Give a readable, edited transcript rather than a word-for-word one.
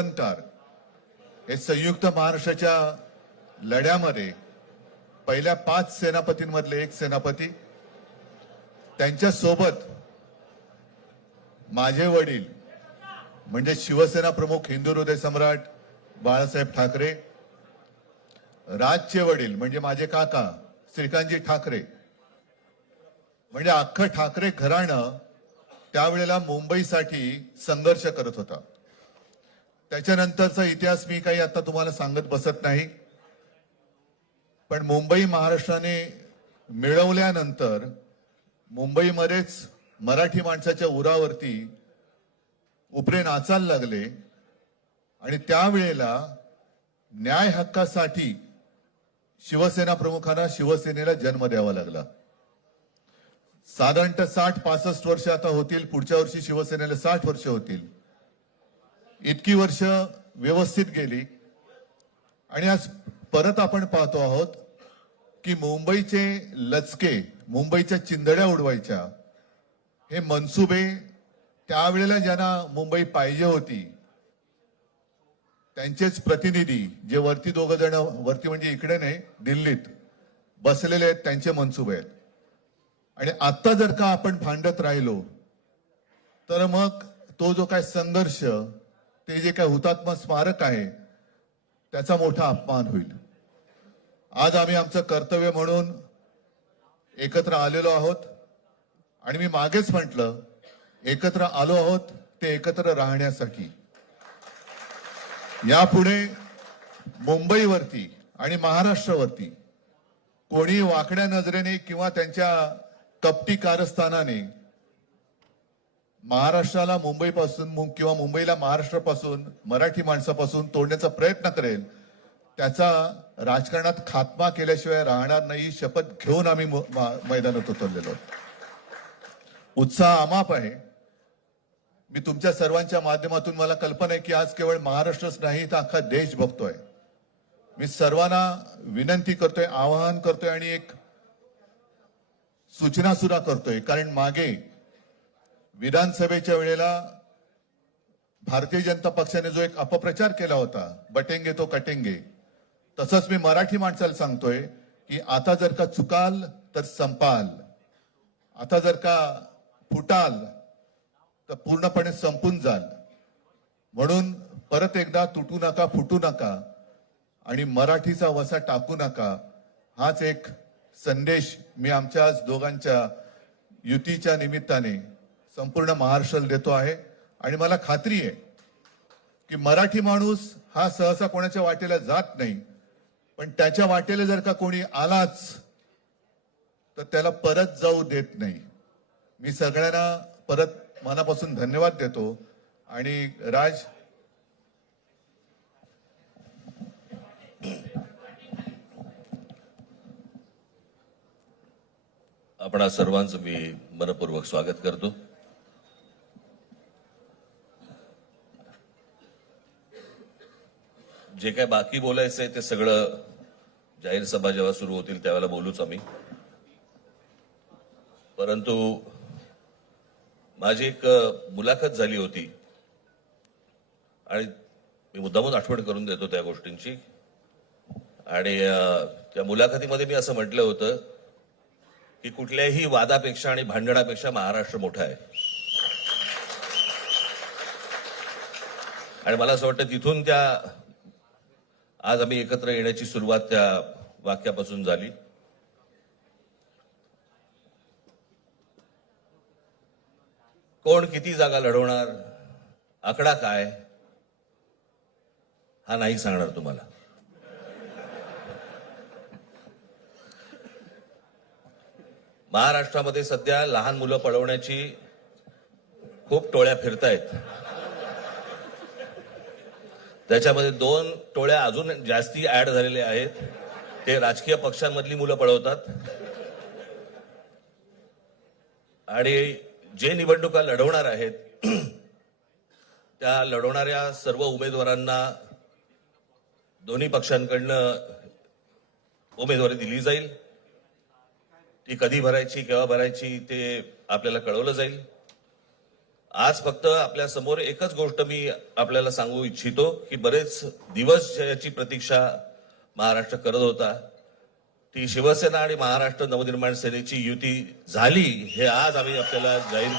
गोलंदार हे संयुक्त महाराष्ट्राच्या लढ्यामध्ये पहिल्या 5 सेनापतींमधले एक सेनापती, त्यांच्या सोबत माझे वडील म्हणजे शिवसेना प्रमुख हिंदू हृदय सम्राट बाळासाहेब ठाकरे, राजचे वडील म्हणजे माझे काका श्रीकांतजी ठाकरे, म्हणजे अख्खं ठाकरे घराणं त्यावेळेला मुंबईसाठी संघर्ष करत होता. त्याच्यानंतरचा इतिहास मी काही आता तुम्हाला सांगत बसत नाही, पण मुंबई महाराष्ट्राने मिळवल्यानंतर मुंबईमध्येच मराठी माणसाच्या उरावरती उपरे नाचायला लागले आणि त्यावेळेला न्याय हक्कासाठी शिवसेना प्रमुखांना शिवसेनेला जन्म द्यावा लागला. साधारणतः 60-65 वर्ष आता होतील, पुढच्या वर्षी शिवसेनेला 60 वर्ष होतील. इतकी वर्ष व्यवस्थित गेली आणि आज परत आपण पाहतो आहोत की मुंबईचे लचके, मुंबईच्या चिंधड्या उडवायच्या हे मनसुबे त्यावेळेला ज्यांना मुंबई पाहिजे होती त्यांचेच प्रतिनिधी, जे वरती 2 जण, वरती म्हणजे इकडे नाही दिल्लीत बसलेले आहेत, त्यांचे मनसुबे आहेत. आणि आता जर का आपण भांडत राहिलो तर मग तो जो काय संघर्ष, ते जे काय हुतात्मा स्मारक आहे त्याचा मोठा अपमान होईल. आज आम्ही आमचं कर्तव्य म्हणून एकत्र आलेलो आहोत आणि मी मागेच म्हटलं, एकत्र आलो आहोत ते एकत्र राहण्यासाठी. यापुढे मुंबईवरती आणि महाराष्ट्रावरती कोणी वाकड्या नजरेने किंवा त्यांच्या कपटी कारस्थानाने महाराष्ट्राला मुंबईपासून किंवा मुंबईला महाराष्ट्रापासून, मराठी माणसापासून तोडण्याचा प्रयत्न करेल, त्याचा राजकारणात खात्मा केल्याशिवाय राहणार नाही. शपथ घेऊन आम्ही मैदानात उतरलेलो. उत्साह अमाप आहे. मी तुमच्या सर्वांच्या माध्यमातून, मला कल्पना आहे की आज केवळ महाराष्ट्रच नाही तर अख्खा देश बघतोय. मी सर्वांना विनंती करतोय, आवाहन करतोय आणि एक सूचना सुद्धा करतोय, कारण मागे विधानसभेच्या वेळेला भारतीय जनता पक्षाने जो एक अपप्रचार केला होता, बटेंगे तो कटेंगे, तसंच मी मराठी माणसाला सांगतोय की आता जर का चुकाल तर संपाल, आता जर का फुटाल तर पूर्णपणे संपून जाल. म्हणून परत एकदा तुटू नका, फुटू नका आणि मराठीचा वसा टाकू नका, हाच एक संदेश मी आमच्या दोघांच्या युतीच्या निमित्ताने संपूर्ण महाराष्ट्राला देतो आहे. आणि मला खात्री आहे की मराठी माणूस हा सहसा कोणाच्या वाटेला जात नाही, पण त्याच्या वाटेला जर का कोणी आलाच तर त्याला परत जाऊ देत नाही. मी सगळ्यांना परत मनापासून धन्यवाद देतो. आणि राज, आपण सर्वांचं मी मनपूर्वक स्वागत करतो. जे काय बाकी बोलायचंय ते सगळं जाहीर सभा जेव्हा सुरू होतील त्यावेळेला बोलूच आम्ही. परंतु माझी एक मुलाखत झाली होती आणि मी मुद्दामून आठवण करून देतो त्या गोष्टींची. आणि त्या मुलाखतीमध्ये मी असं म्हटलं होतं की कुठल्याही वादापेक्षा आणि भांडणापेक्षा महाराष्ट्र मोठा आहे. आणि मला असं वाटतं तिथून त्या आज आम्ही एकत्र येण्याची सुरुवात त्या वाक्यापासून झाली. कोण किती जागा लढवणार, आकडा काय, हा नाही सांगणार तुम्हाला. महाराष्ट्रामध्ये सध्या लहान मुलं पळवण्याची खूप टोळ्या फिरतायत. त्याच्यामध्ये 2 टोळ्या अजून जास्ती ऍड झालेल्या आहेत. ते राजकीय पक्षांमधली मुलं पळवतात आणि जे निवडणुका लढवणार आहेत त्या लढवणाऱ्या सर्व उमेदवारांना दोन्ही पक्षांकडनं उमेदवारी दिली जाईल. ती कधी भरायची, केव्हा भरायची ते आपल्याला कळवलं जाईल. आज फक्त आपल्या समोर एकच गोष्ट मी आपल्याला सांगू इच्छितो की बरेच दिवस याची प्रतीक्षा महाराष्ट्र करत होता. ती शिवसेना आणि महाराष्ट्र नवनिर्माण सेनेची युती झाली हे आज आम्ही आपल्याला जाहीर